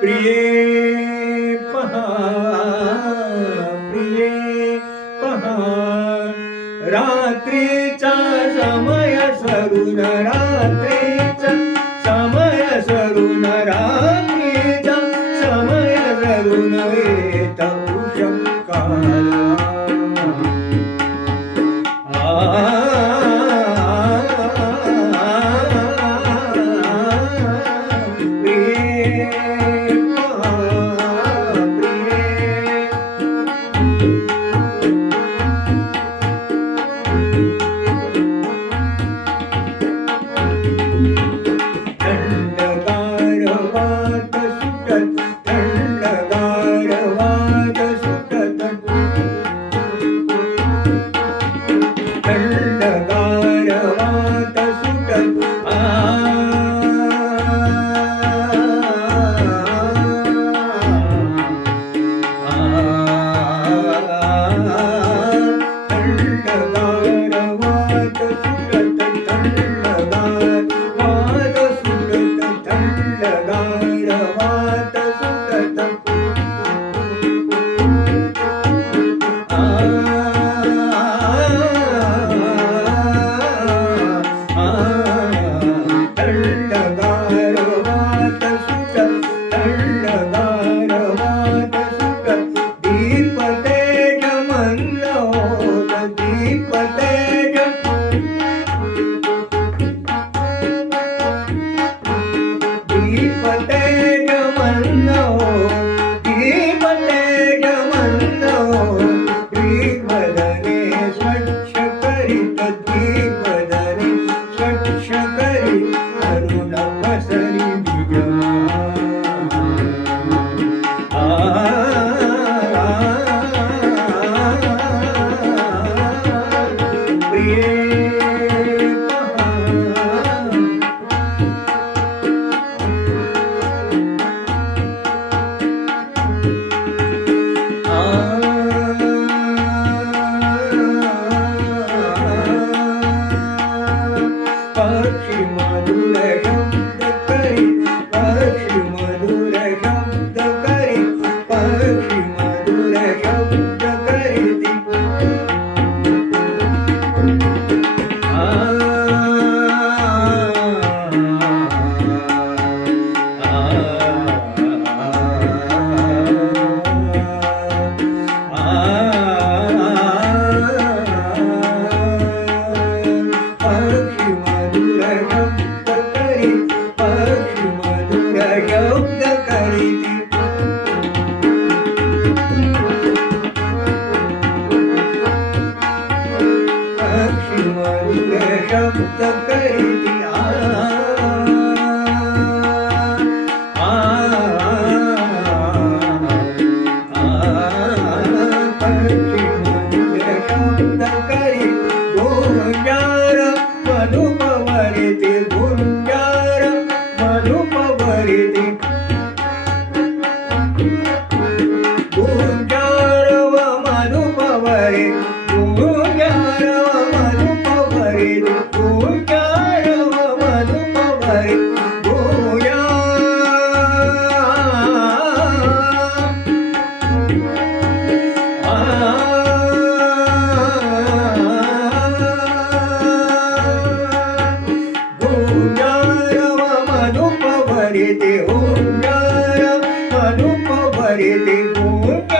प्रिये पहा प्रिये पहा रात्रीचा समय सरुण रात्री I do Adulagam भरिते Omkar Anup भरिते Omkar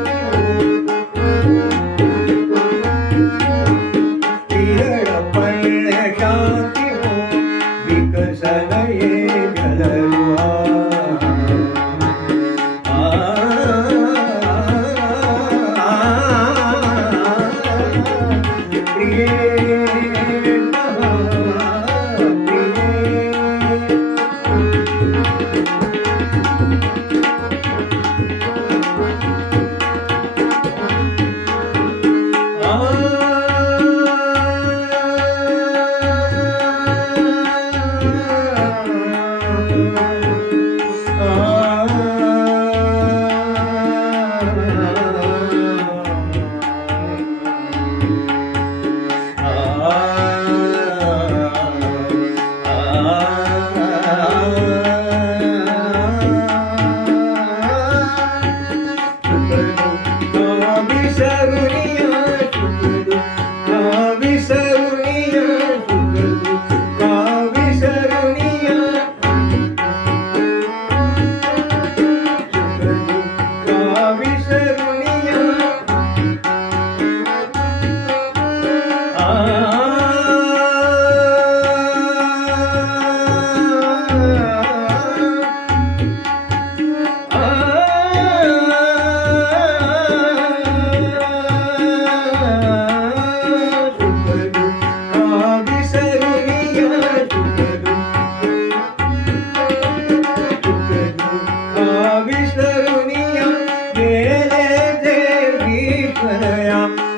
Abhisharuni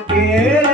K